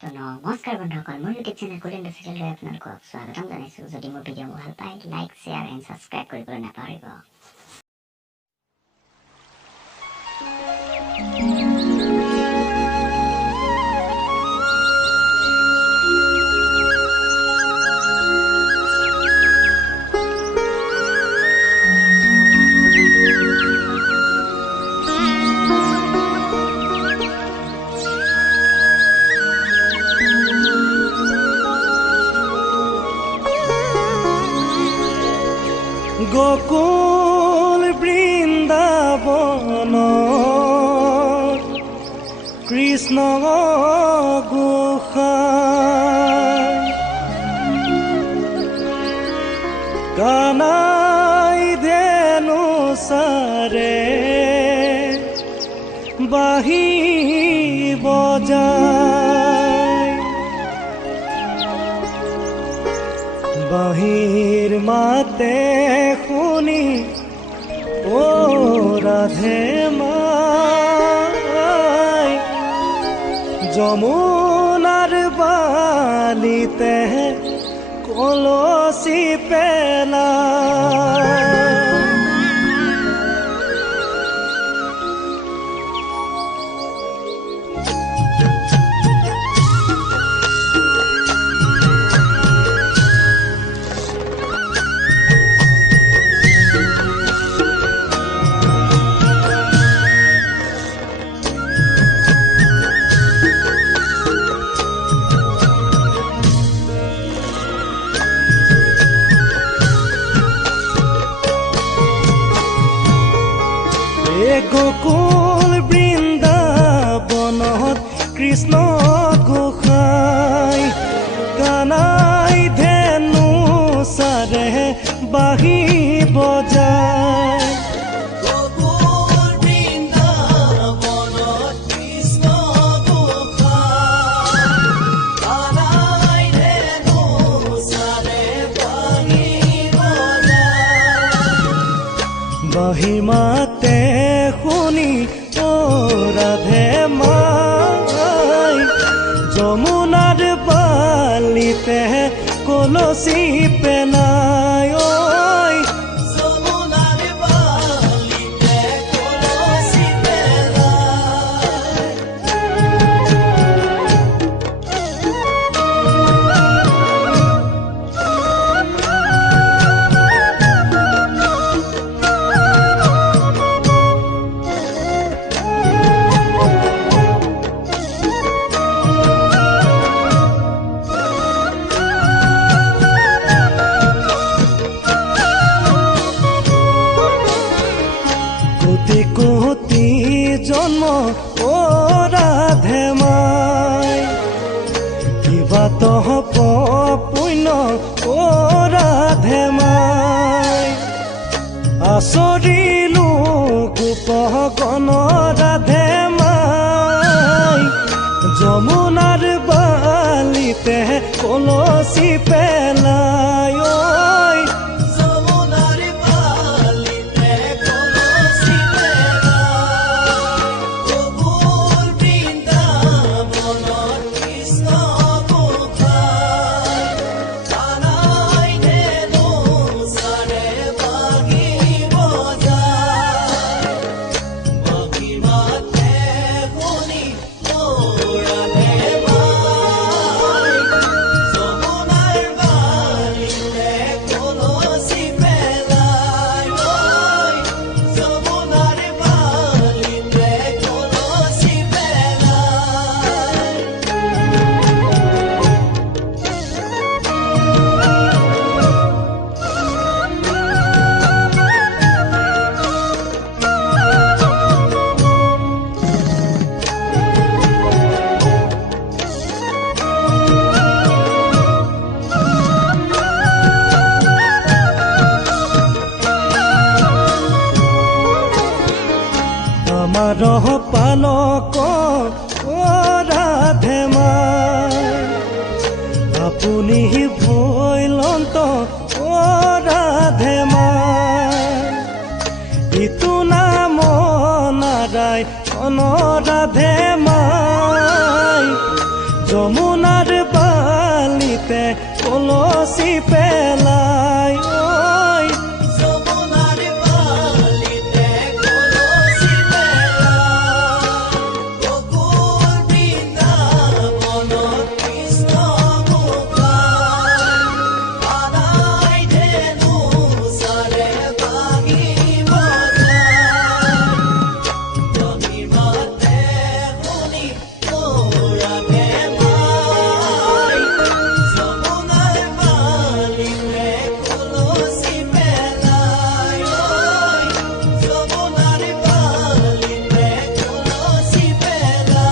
তো নমস্কাৰ বন্ধুসকল, মোৰ ইউটিউব চেনেল কুলেন ডিজিটেললৈ আপোনালোকক স্বাগতম জনাইছোঁ। যদি মোৰ ভিডিঅ' ভাল পায়, লাইক, শ্বেয়াৰ এণ্ড ছাবস্ক্ৰাইব কৰিবলৈ নাপাহৰিব। গোকুল বৃন্দাবন কৃষ্ণ গোসাই কানাই ধেনু সাৰে বাঁহী বজায় বাঁহীৰ মাতে শুনি ও ৰাধে মাই যমুনাৰ বালিতে কলসি পেলায় গোকুল বৃন্দাবনত কৃষ্ণ গোসাই কানাই ধেনু সাৰে বাঁহী বজায় গোকুল বৃন্দাবনত কৃষ্ণ গোসাই কানাই ধেনু সাৰে বাঁহী বজায় বাঁহী মাতে শুনি ও রাধে মাই যমুনার বালিতে কলসি পেনায় যমুনার বালিতে কলসি কোটি জন্ম ও রাধে মাই কিবা তহ পুণ্য ও রাধে মাই আচৰিলো গোপগণ ৰাধে মাই যমুনাৰ বালিতে কলসি পেলায় আমার পালক ও রাধে মাই আপুনি ভৈলন্ত ও রাধে মাই ইটো নাম নারায় রাধে মাই যম যমুনার বালিতে কলসি পেলাই ওই যমুনার বালিতে কলসি পেলাই গোকুল বৃন্দাবনত কৃষ্ণ গোপাল আনাই ধেনু সারে বাগি বজায় জমি মাতে শুনি মোৰাকে মাই যমুনাৰ বালিতে কলসি পেলাই ঐ যমুনাৰ বালিতে কলসি পেলাই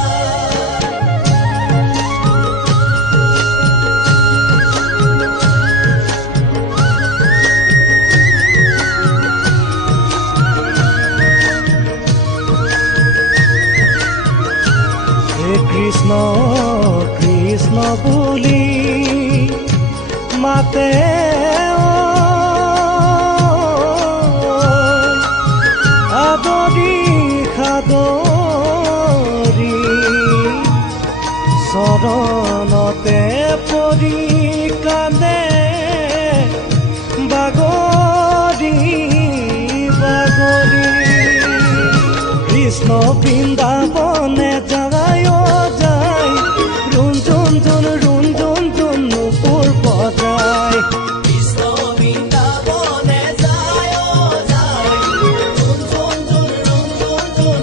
হে কৃষ্ণ কৃষ্ণ বুলি মাতে আদৰি সাদৰি চৰণতে পৰি কান্দে বাগৰি বাগৰি কৃষ্ণ বৃন্দাবনে যায় যায় ৰুঞ্জুন জুন নুপুৰ বজায় কৃষ্ণ বৃন্দাবনে যায় যায় ৰুঞ্জুন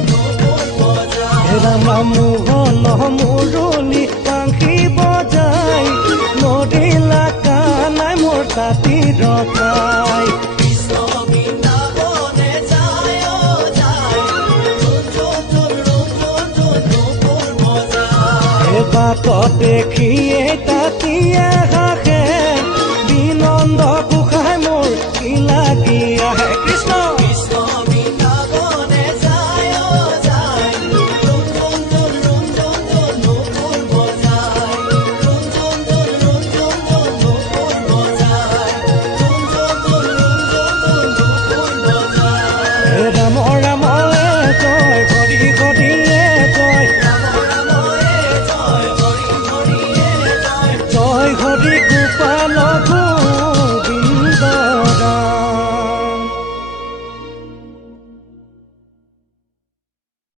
নুপুৰ বজায় ৰামা মোহন মুৰলী বাংশী বজায় নদীলা কানাই মোৰ তাঁতি ৰখাই কৃষ্ণ বৃন্দাবনে যায় যায় ৰুঞ্জুন নুপুৰ বজায় বাটত দেখিয়ে তাঁতিয়ে হাসে